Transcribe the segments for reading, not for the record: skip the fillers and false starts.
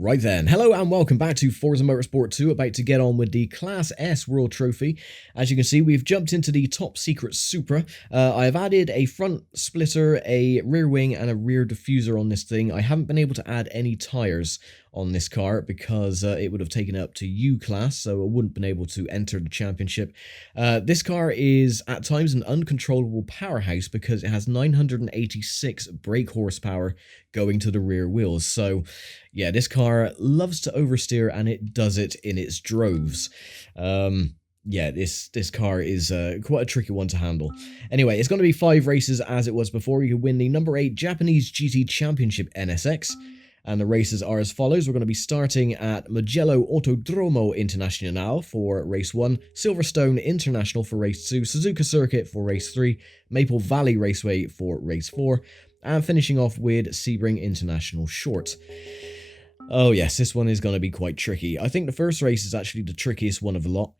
Right then, hello and welcome back to Forza Motorsport 2, about to get on with the Class S World Trophy. As you can see, we've jumped into the top secret Supra. I have added a front splitter, a rear wing and a rear diffuser on this thing. I haven't been able to add any tyres on this car because it would have taken it up to U class, so I wouldn't have been able to enter the championship. This car is at times an uncontrollable powerhouse because it has 986 brake horsepower going to the rear wheels. So yeah, this car loves to oversteer and it does it in its droves. Yeah, this car is quite a tricky one to handle. Anyway, it's going to be 5 races as it was before. You could win the number 8 Japanese GT Championship NSX. And the races are as follows. We're going to be starting at Mugello Autodromo Internazionale for race 1, Silverstone International for race 2, Suzuka Circuit for race 3, Maple Valley Raceway for race 4, and finishing off with Sebring International Short. Oh yes, this one is going to be quite tricky. I think the first race is actually the trickiest one of the lot.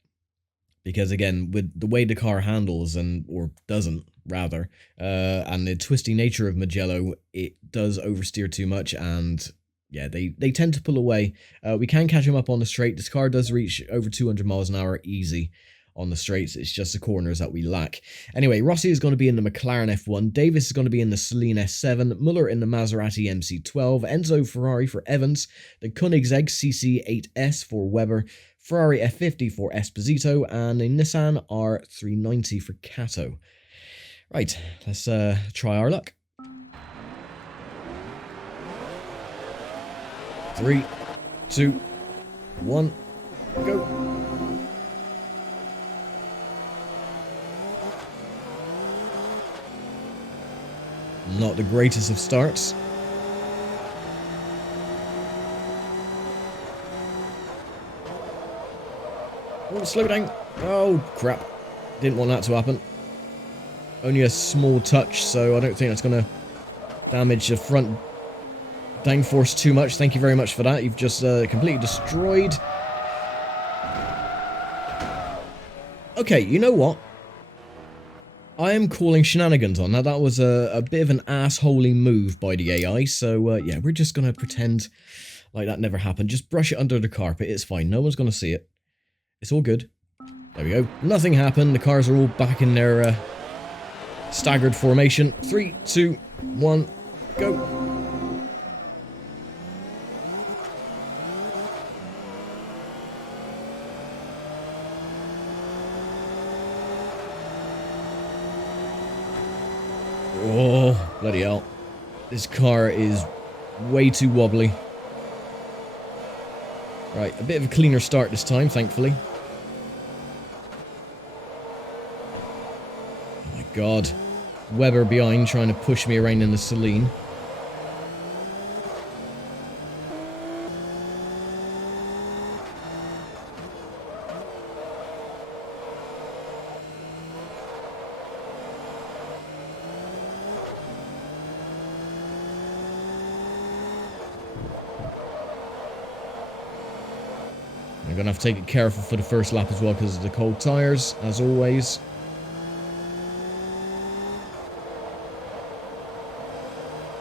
Because again, with the way the car handles, or doesn't, rather, and the twisty nature of Mugello, it does oversteer too much, and yeah, they tend to pull away. We can catch them up on the straight. This car does reach over 200 miles an hour easy on the straights. It's just the corners that we lack. Anyway, Rossi is going to be in the McLaren F1, Davis is going to be in the Celine S7, Muller in the Maserati MC12, Enzo Ferrari for Evans, the Koenigsegg CC8S for Weber, Ferrari F50 for Esposito, and a Nissan R390 for Cato. Right, let's try our luck. 3, 2, 1, go. Not the greatest of starts. Oh, slow down. Oh, crap. Didn't want that to happen. Only a small touch, so I don't think that's going to damage the front downforce too much. Thank you very much for that. You've just completely destroyed. Okay, you know what? I am calling shenanigans on that. That was a bit of an assholey move by the AI, so yeah, we're just going to pretend like that never happened. Just brush it under the carpet. It's fine. No one's going to see it. It's all good. There we go. Nothing happened. The cars are all back in their staggered formation. 3, 2, 1, go. Oh, bloody hell. This car is way too wobbly. Right, a bit of a cleaner start this time, thankfully. Oh my god. Weber behind, trying to push me around in the Celine. I'm going to have to take it careful for the first lap as well because of the cold tyres, as always.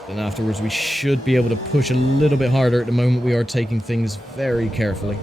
Then afterwards we should be able to push a little bit harder. At the moment we are taking things very carefully.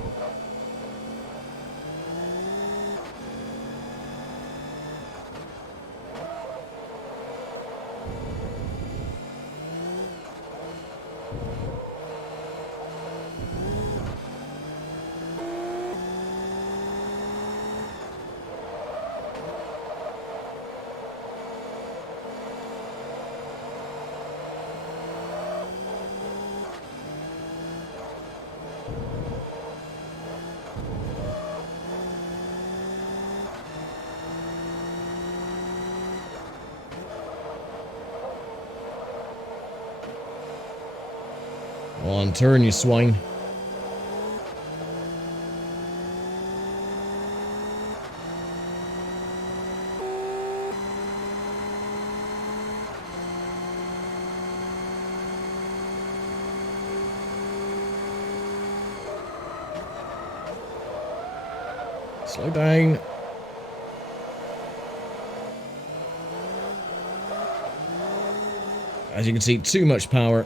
On, turn, you swine. Slow down. As you can see, too much power.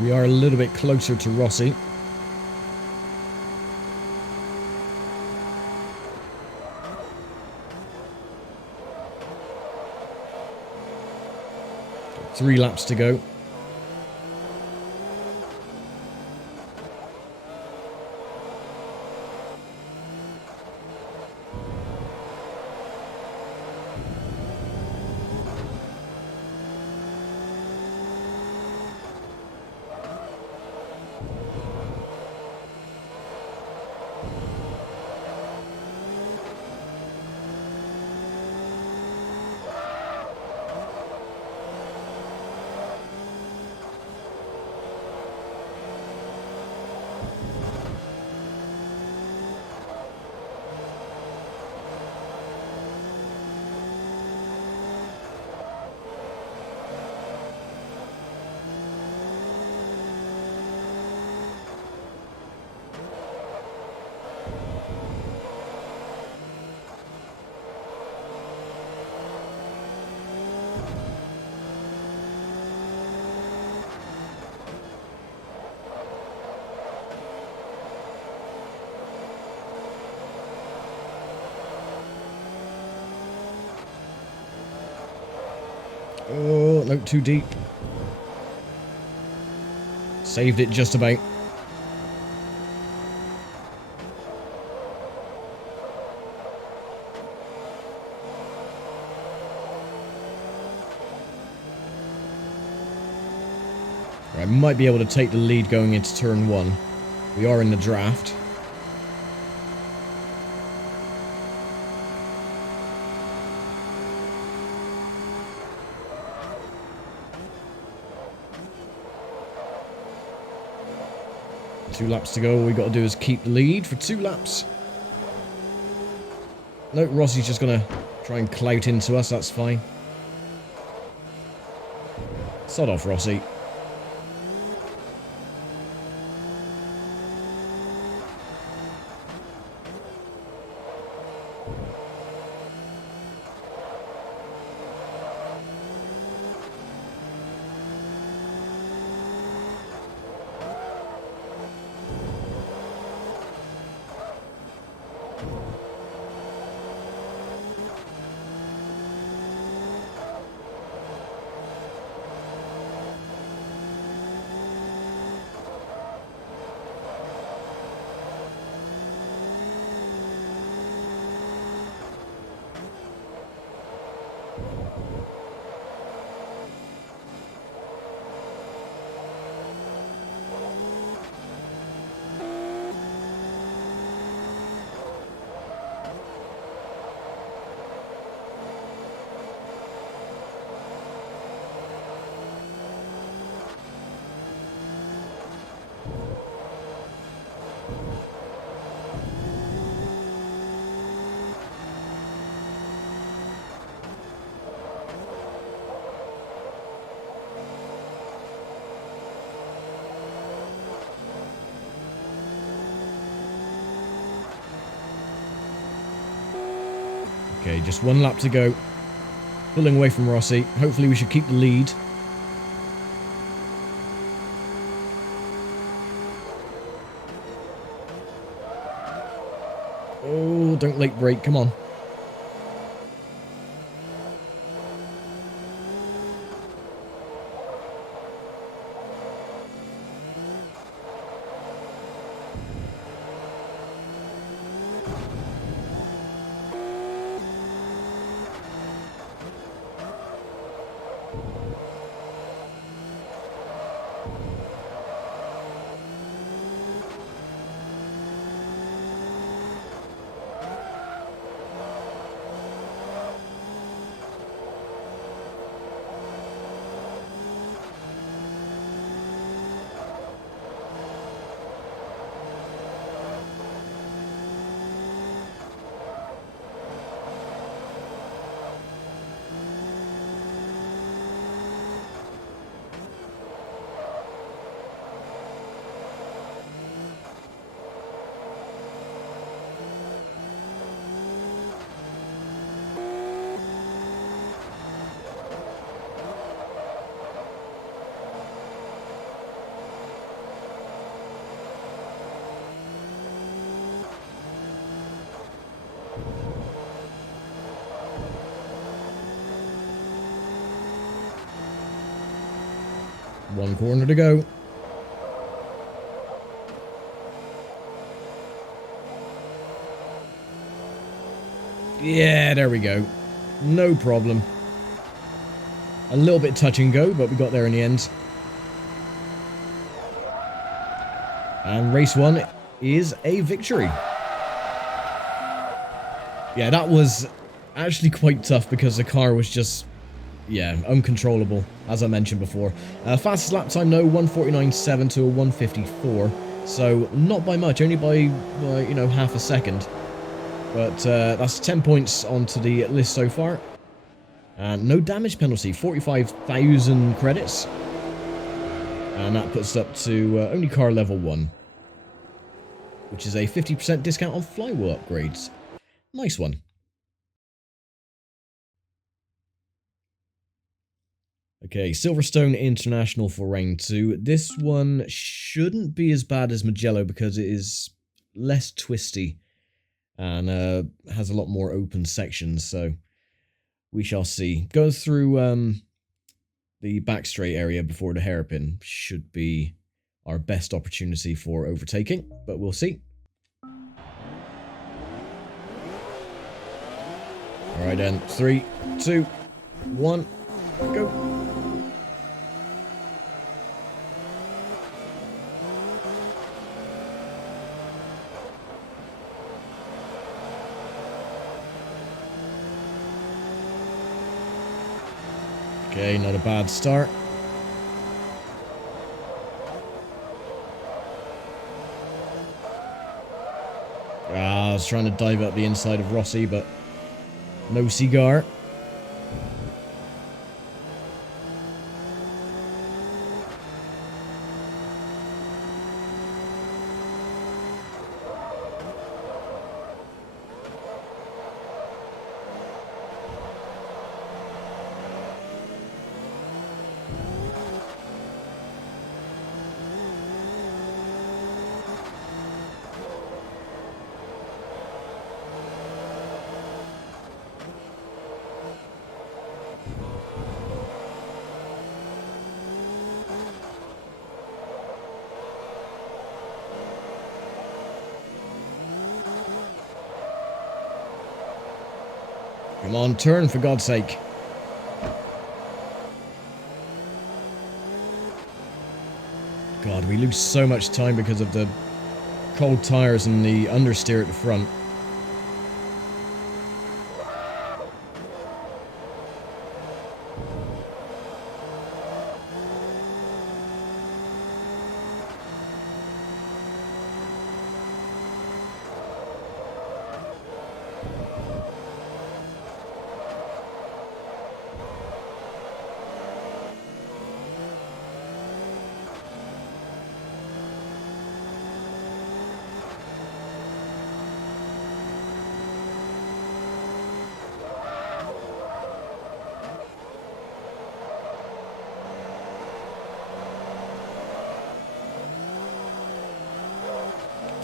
We are a little bit closer to Rossi. Got 3 laps to go. Oh, no, too deep. Saved it just about. Right, might be able to take the lead going into turn 1. We are in the draft. Two laps to go. All we got to do is keep the lead for 2 laps. No, Rossi's just going to try and clout into us. That's fine. Sod off, Rossi. Okay, just 1 lap to go. Pulling away from Rossi. Hopefully we should keep the lead. Oh, don't late brake. Come on. One corner to go. Yeah, there we go. No problem. A little bit touch and go, but we got there in the end. And race 1 is a victory. Yeah, that was actually quite tough because the car was just, yeah, uncontrollable, as I mentioned before. Fastest lap time, though, 1:49.7 to a 1:54. So, not by much, only by, you know, half a second. But that's 10 points onto the list so far. And no damage penalty, 45,000 credits. And that puts us up to only car level 1. Which is a 50% discount on flywheel upgrades. Nice one. Okay, Silverstone International for round 2. This one shouldn't be as bad as Mugello because it is less twisty. And has a lot more open sections, so we shall see. Go through the back straight area before the hairpin should be our best opportunity for overtaking, but we'll see. Alright then, 3, 2, 1, go. Okay, not a bad start. I was trying to dive up the inside of Rossi, but no cigar. Come on, turn for God's sake. God, we lose so much time because of the cold tires and the understeer at the front.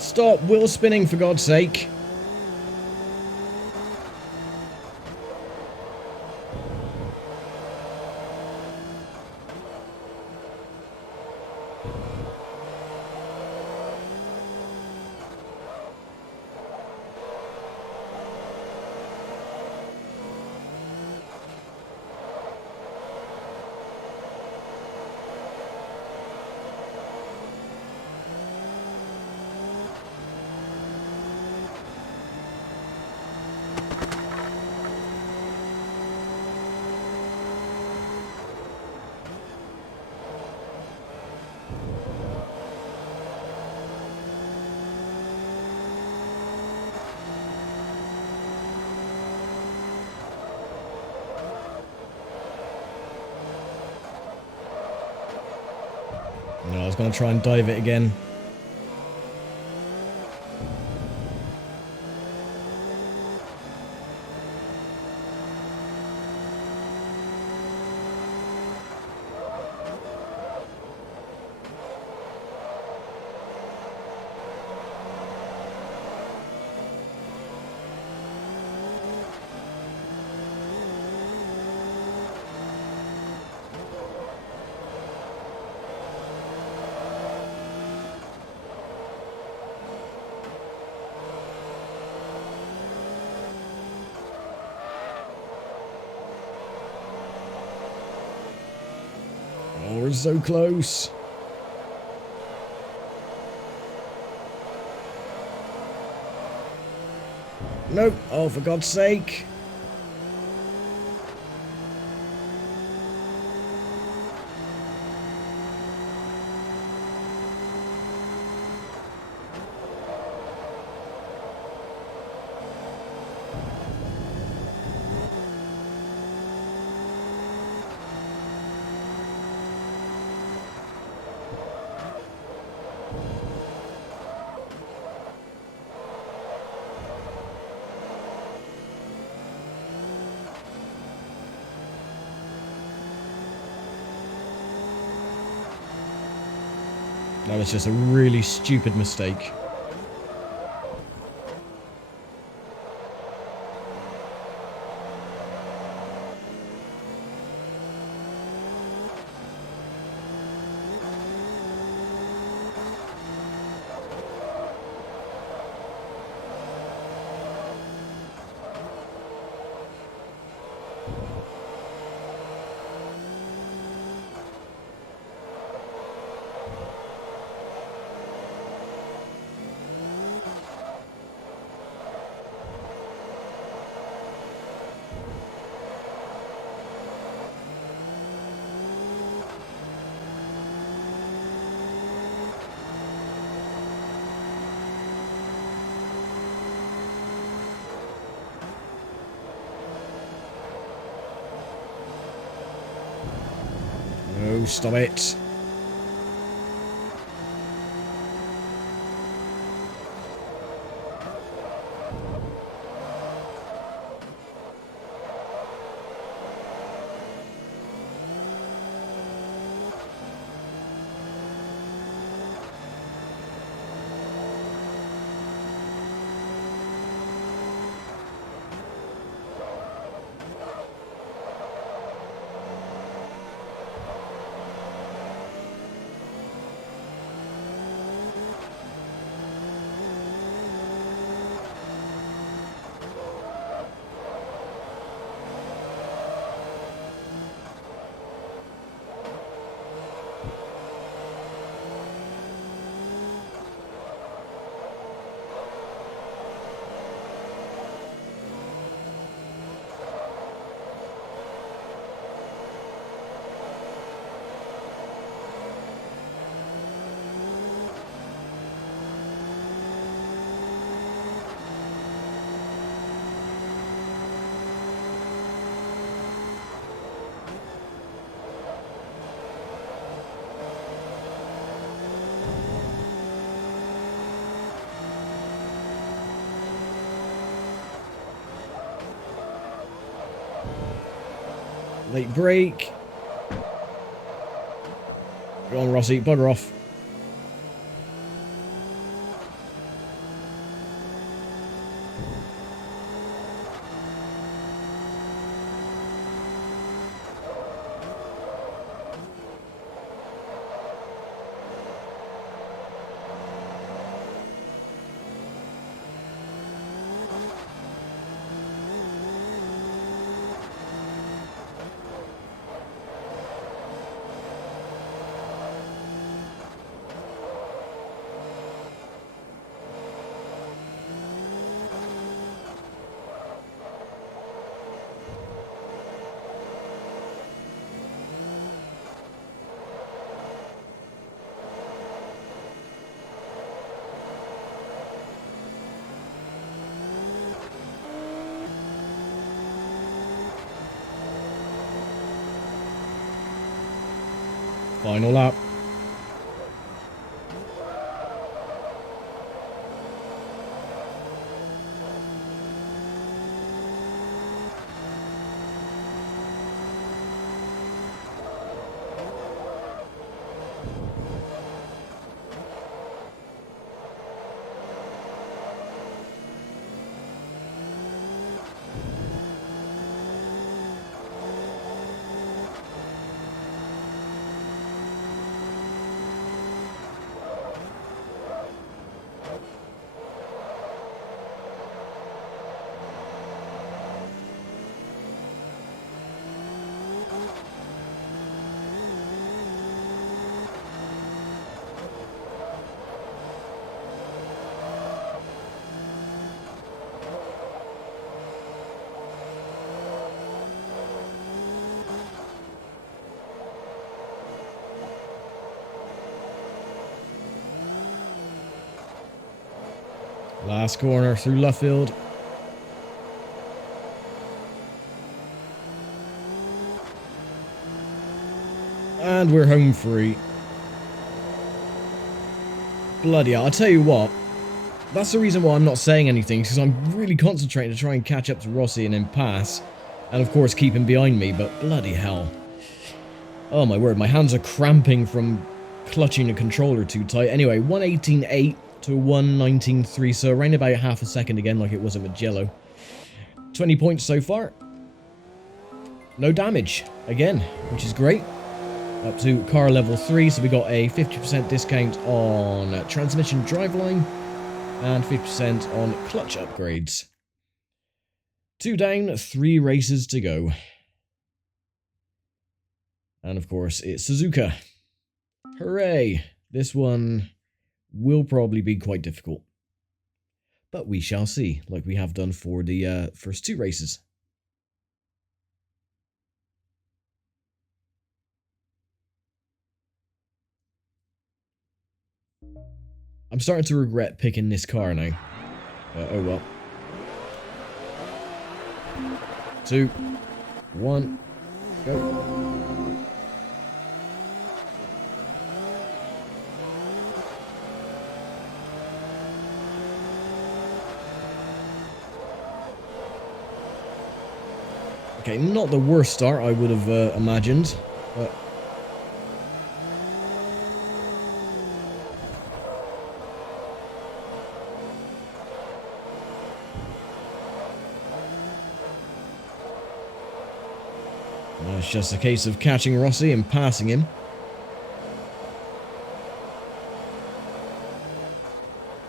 Stop wheel spinning, for God's sake. No, I was going to try and dive it again. We're so close. Nope. Oh, for God's sake. That was just a really stupid mistake. No, stop it. Late break. Go on, Rossi, bugger off. Final lap. Last corner through Luffield. And we're home free. Bloody hell, I'll tell you what. That's the reason why I'm not saying anything, because I'm really concentrating to try and catch up to Rossi and then pass. And of course keep him behind me, but bloody hell. Oh my word, my hands are cramping from clutching the controller too tight. Anyway, 118.8 to 119.3, so around about half a second again like it was at Mugello. 20 points so far. No damage, again, which is great. Up to car level 3, so we got a 50% discount on transmission driveline and 50% on clutch upgrades. 2 down, 3 races to go. And of course, it's Suzuka. Hooray! This one will probably be quite difficult. But we shall see, like we have done for the first 2 races. I'm starting to regret picking this car now. Oh well. 2, 1, go. Okay, not the worst start I would have imagined, but... It's just a case of catching Rossi and passing him.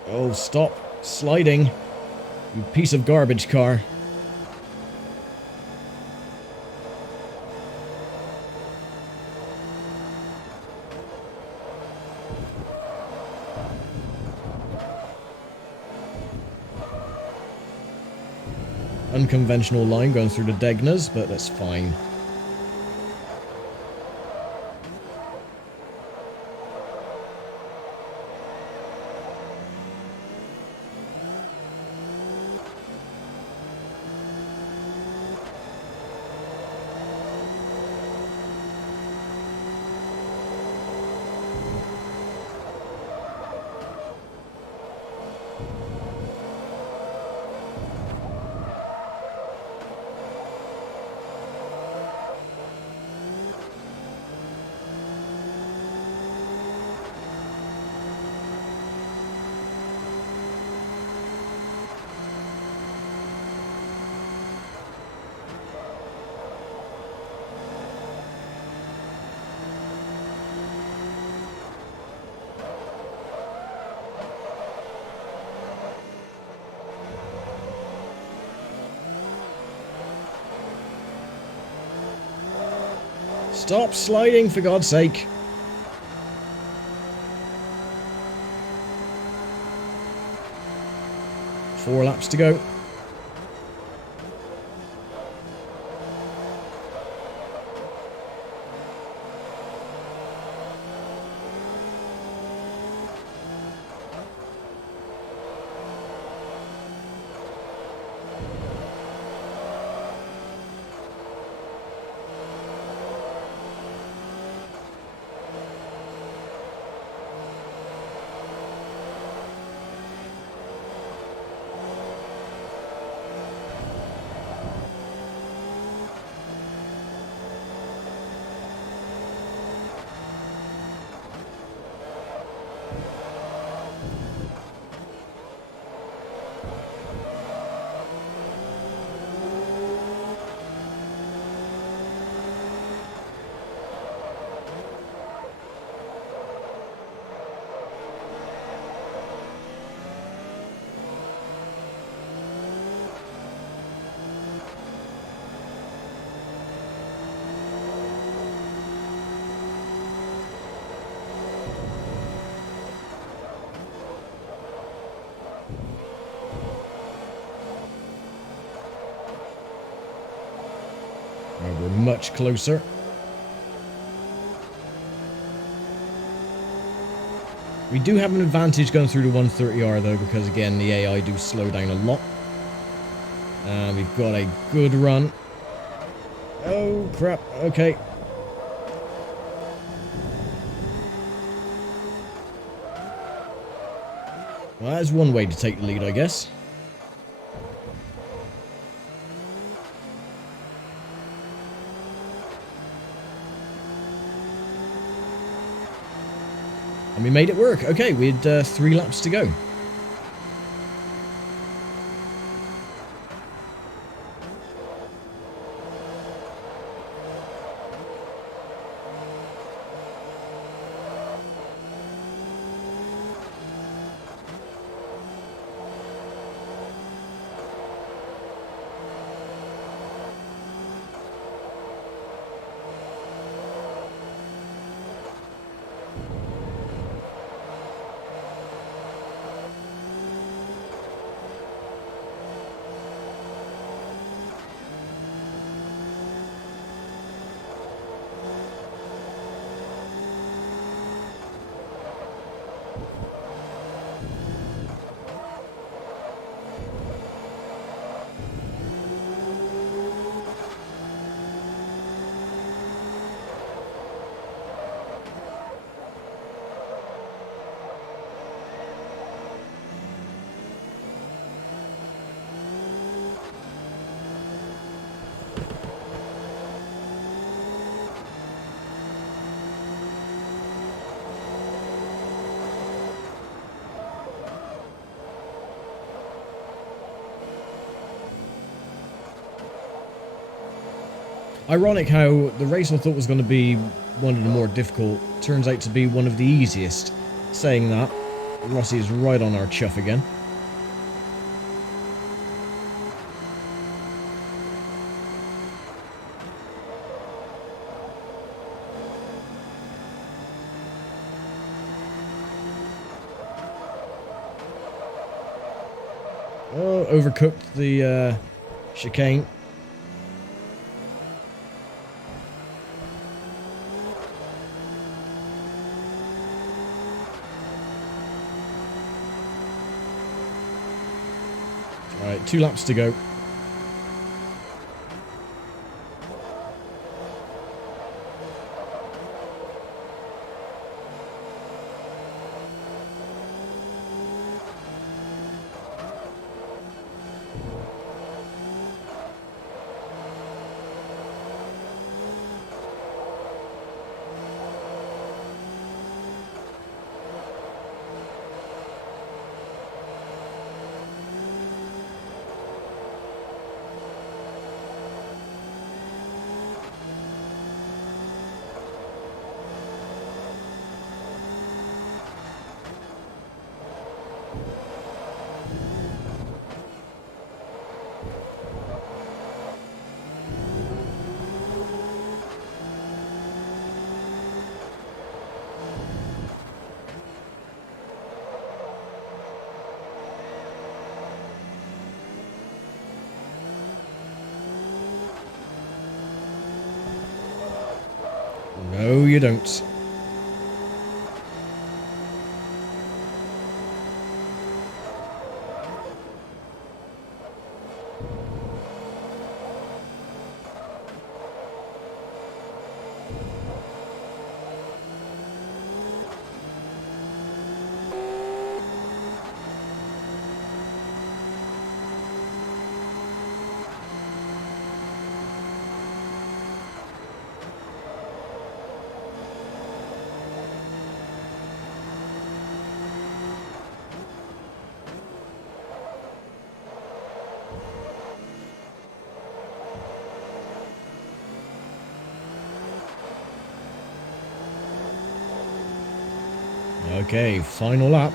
Oh, stop sliding, you piece of garbage car. Unconventional line going through the Degnas, but that's fine. Stop sliding, for God's sake. Four laps to go. We're much closer. We do have an advantage going through the 130R though, because again, the AI do slow down a lot. And we've got a good run. Oh, crap. Okay. Well, that's one way to take the lead, I guess. And we made it work. Okay, we had 3 laps to go. Ironic how the race I thought was going to be one of the more difficult turns out to be one of the easiest. Saying that, Rossi is right on our chuff again. Oh, overcooked the chicane. Alright, 2 laps to go. No, you don't. Okay, final lap.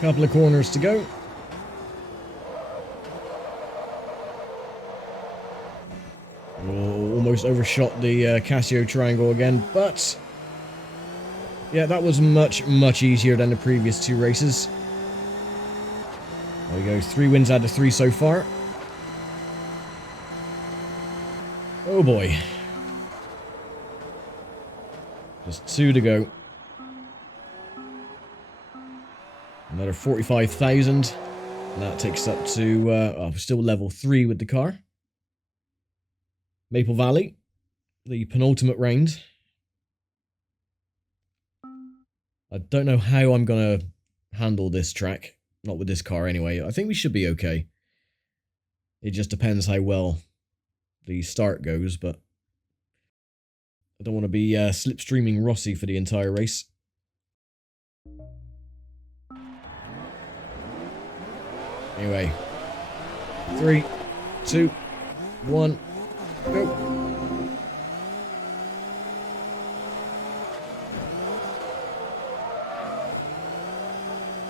Couple of corners to go. Oh, almost overshot the Casio triangle again, but yeah, that was much, much easier than the previous two races. There we go, 3 wins out of 3 so far. Oh boy. Just 2 to go. Another 45,000. And that takes up to, oh, still level 3 with the car. Maple Valley, the penultimate round. I don't know how I'm going to handle this track. Not with this car anyway. I think we should be okay. It just depends how well the start goes, but I don't want to be slipstreaming Rossi for the entire race. Anyway, 3, 2, 1, go.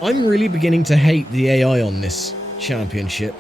I'm really beginning to hate the AI on this championship.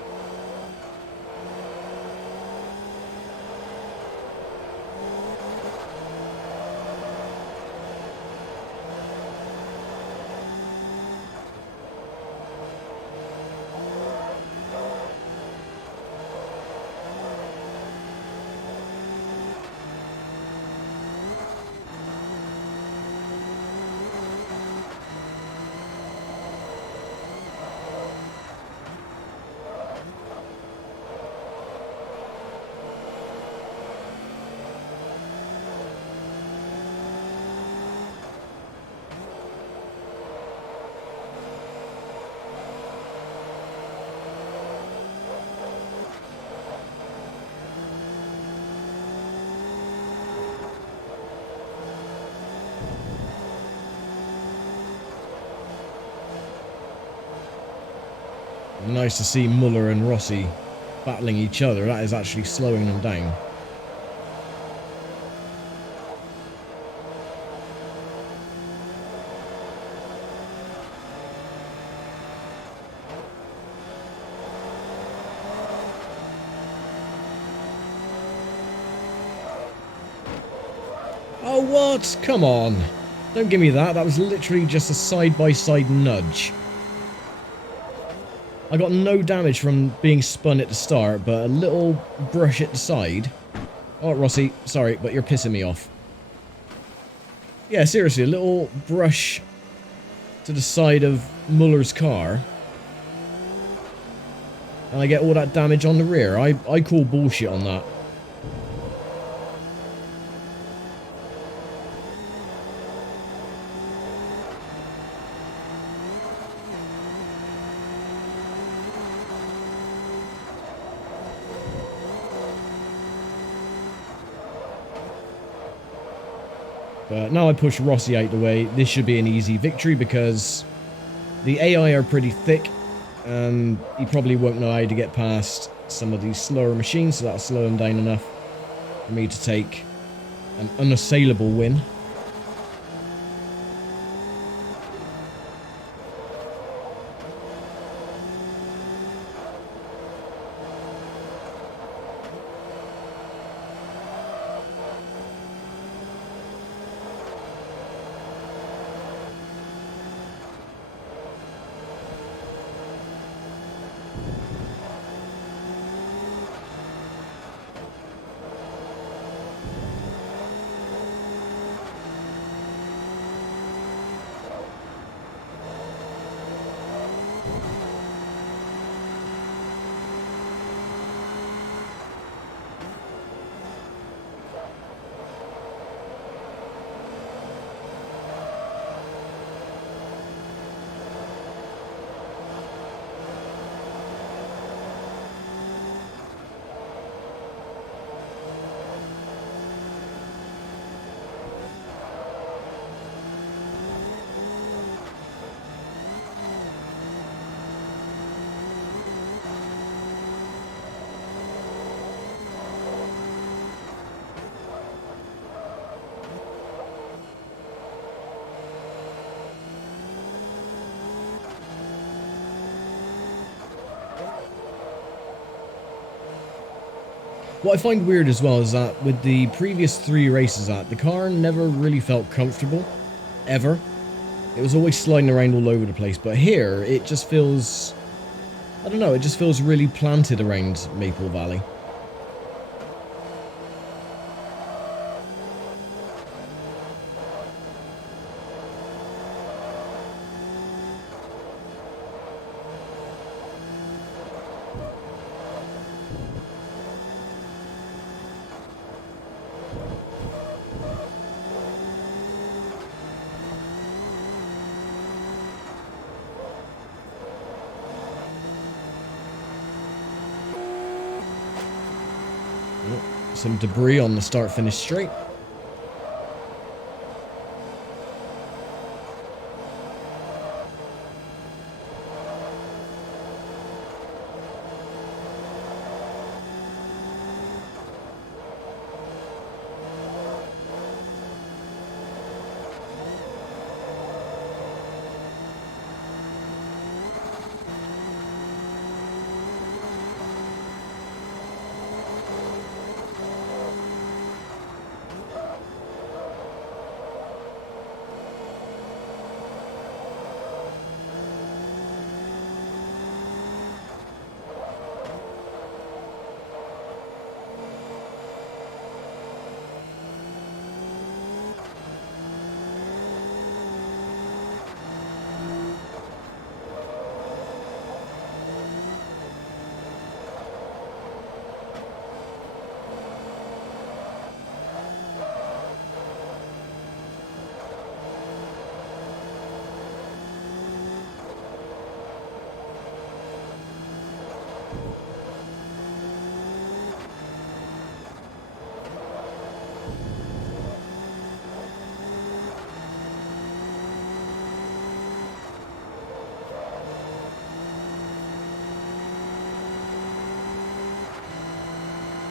Nice to see Muller and Rossi battling each other. That is actually slowing them down. Oh, what? Come on. Don't give me that. That was literally just a side-by-side nudge. I got no damage from being spun at the start, but a little brush at the side. Oh, Rossi, sorry, but you're pissing me off. Yeah, seriously, a little brush to the side of Muller's car. And I get all that damage on the rear. I call bullshit on that. But now I push Rossi out the way, this should be an easy victory because the AI are pretty thick and he probably won't know how to get past some of these slower machines, so that'll slow him down enough for me to take an unassailable win. What I find weird as well is that with the previous 3 races the car never really felt comfortable, ever. It was always sliding around all over the place, but here it just feels, I don't know, it just feels really planted around Maple Valley. Some debris on the start-finish straight.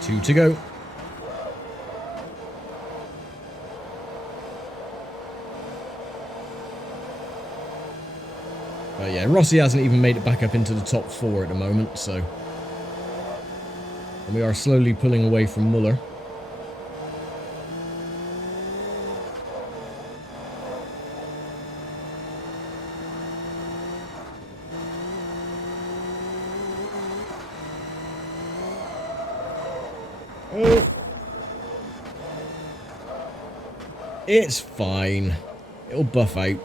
Two to go. Yeah, Rossi hasn't even made it back up into the top 4 at the moment, so... And we are slowly pulling away from Muller. Oh. It's fine. It'll buff out.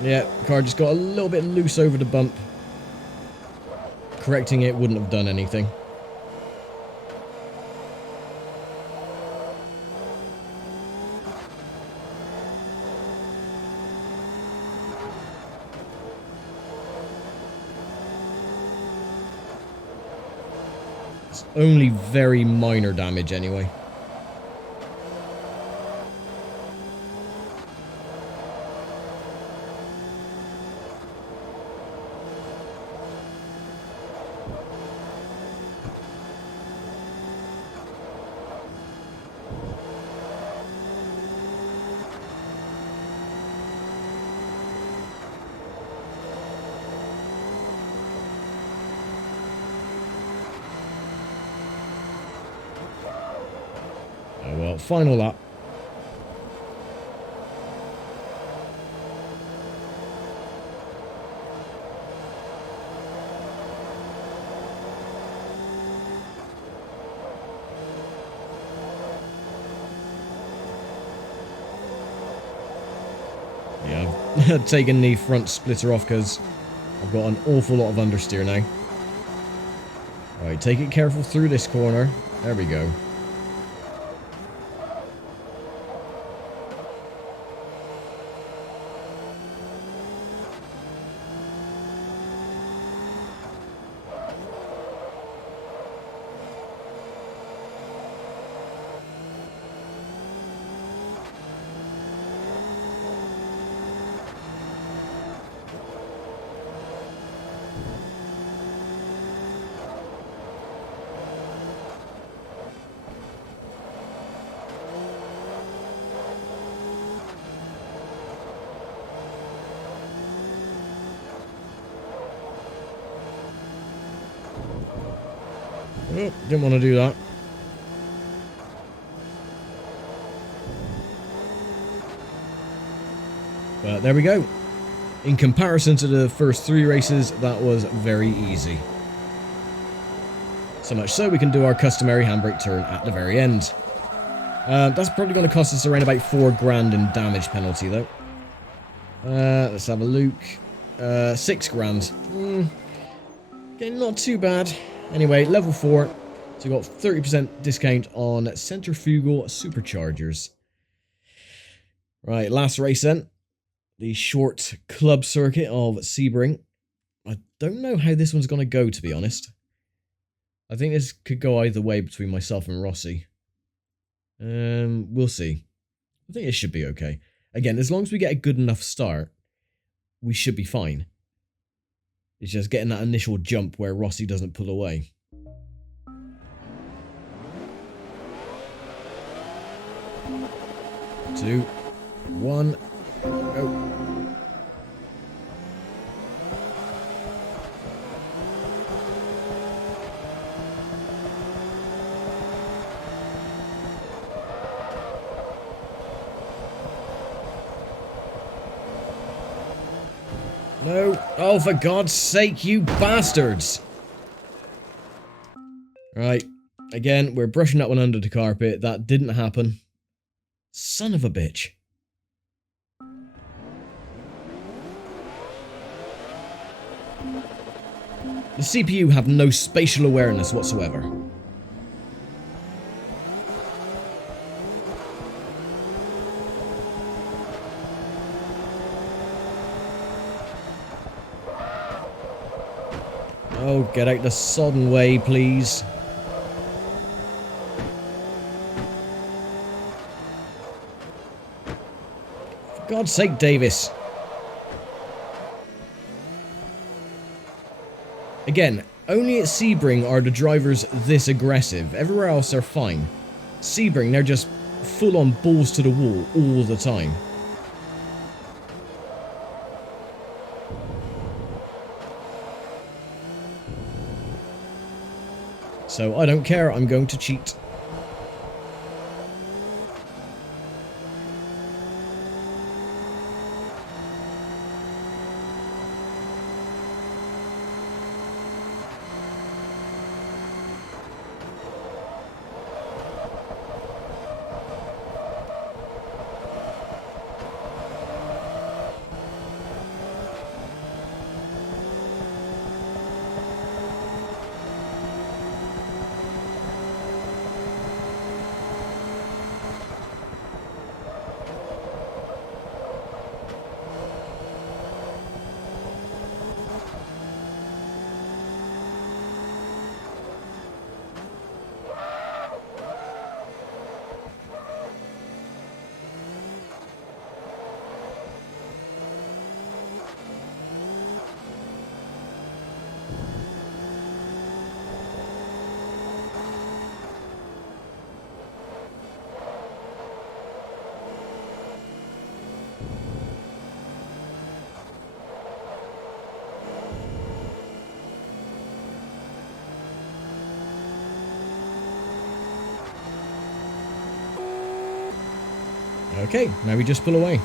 Yeah, the car just got a little bit loose over the bump. Correcting it wouldn't have done anything. It's only very minor damage anyway. Well, final lap. Yeah, I've taken the front splitter off because I've got an awful lot of understeer now. Alright, take it careful through this corner. There we go. Oh, didn't want to do that. But there we go. In comparison to the first 3 races, that was very easy. So much so we can do our customary handbrake turn at the very end. That's probably going to cost us around about 4 grand in damage penalty though. Let's have a look. 6 grand. Okay, not too bad. Anyway, level 4. So we've got 30% discount on centrifugal superchargers. Right, last race then. The short club circuit of Sebring. I don't know how this one's going to go, to be honest. I think this could go either way between myself and Rossi. We'll see. I think it should be okay. Again, as long as we get a good enough start, we should be fine. It's just getting that initial jump where Rossi doesn't pull away. Two, one, go. No. Oh, for God's sake, you bastards. Right. Again, we're brushing that one under the carpet. That didn't happen. Son of a bitch. The CPU have no spatial awareness whatsoever. Oh, get out the sodden way, please. For God's sake, Davis. Again, only at Sebring are the drivers this aggressive. Everywhere else they're fine. Sebring, they're just full on balls to the wall all the time. So I don't care, I'm going to cheat. Okay, now we just pull away.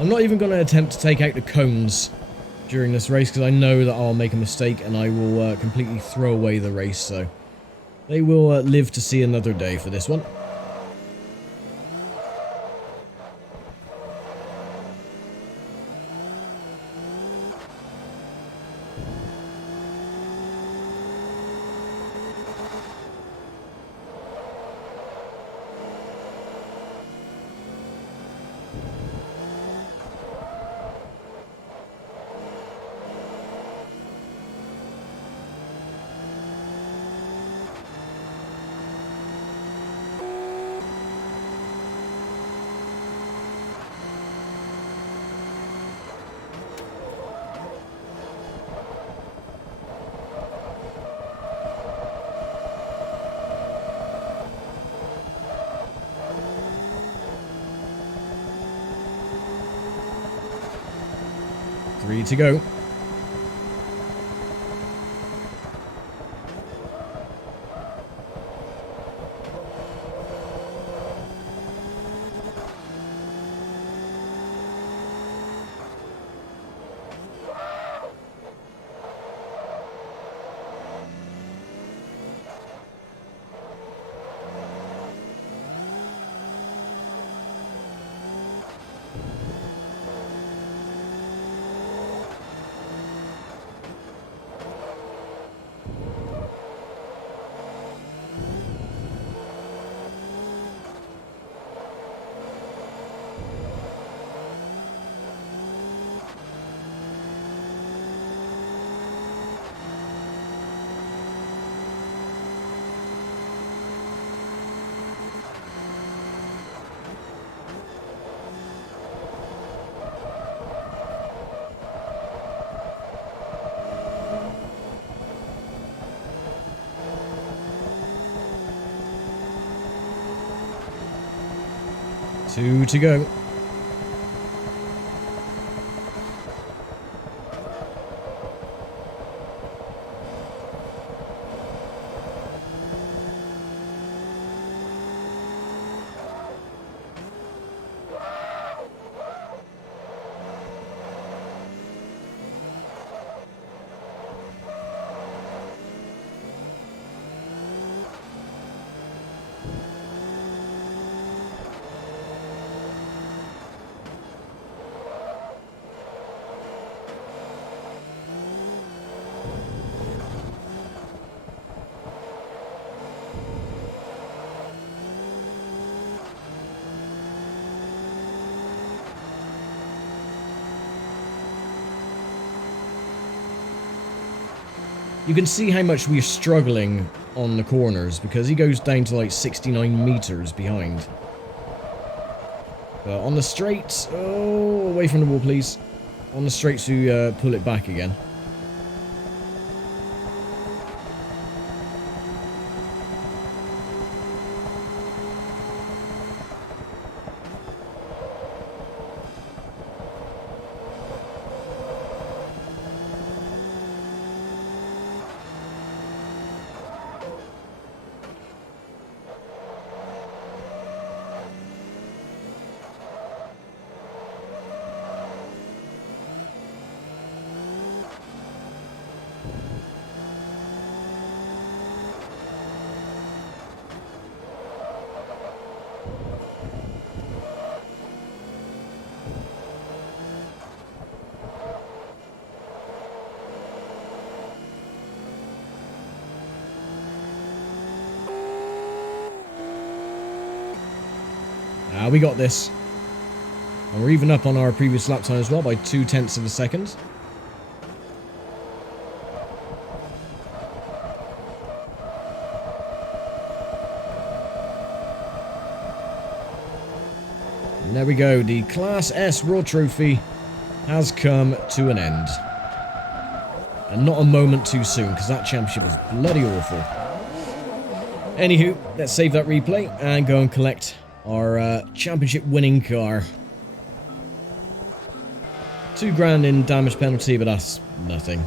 I'm not even going to attempt to take out the cones during this race because I know that I'll make a mistake and I will completely throw away the race, so they will live to see another day for this one. Three to go. Two to go. You can see how much we're struggling on the corners because he goes down to like 69 meters behind. But on the straights, oh, away from the wall, please. On the straights, we pull it back again. We got this. And we're even up on our previous lap time as well by 0.2 of a second. And there we go. The Class S World Trophy has come to an end. And not a moment too soon, because that championship was bloody awful. Anywho, let's save that replay and go and collect our championship winning car. $2,000 in damage penalty, but that's nothing.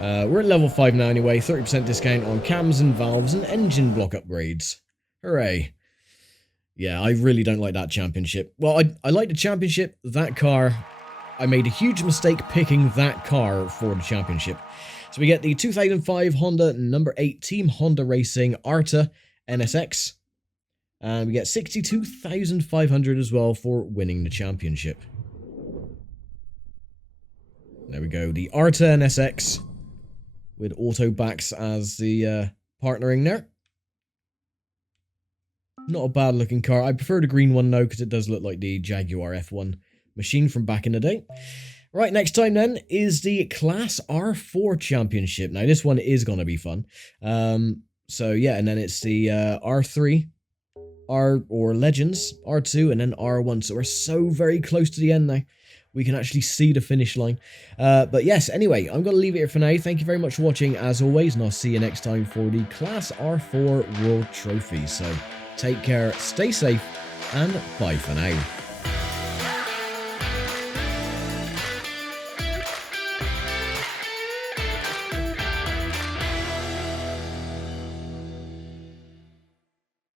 We're at level 5 now anyway. 30% discount on cams and valves and engine block upgrades. Hooray. Yeah, I really don't like that championship. Well, I like the championship, that car. I made a huge mistake picking that car for the championship. So we get the 2005 Honda number 8 Team Honda Racing Arta NSX. And we get 62,500 as well for winning the championship. There we go, the Arta NSX with Autobacks as the partnering there. Not a bad looking car. I prefer the green one though, because it does look like the Jaguar F1 machine from back in the day. Right, next time then is the Class R4 Championship. Now this one is going to be fun. So yeah, and then it's the R3, or Legends, R2, and then R1. So we're so very close to the end now. We can actually see the finish line. But yes, anyway, I'm going to leave it here for now. Thank you very much for watching as always, and I'll see you next time for the Class R4 World Trophy. So take care, stay safe, and bye for now.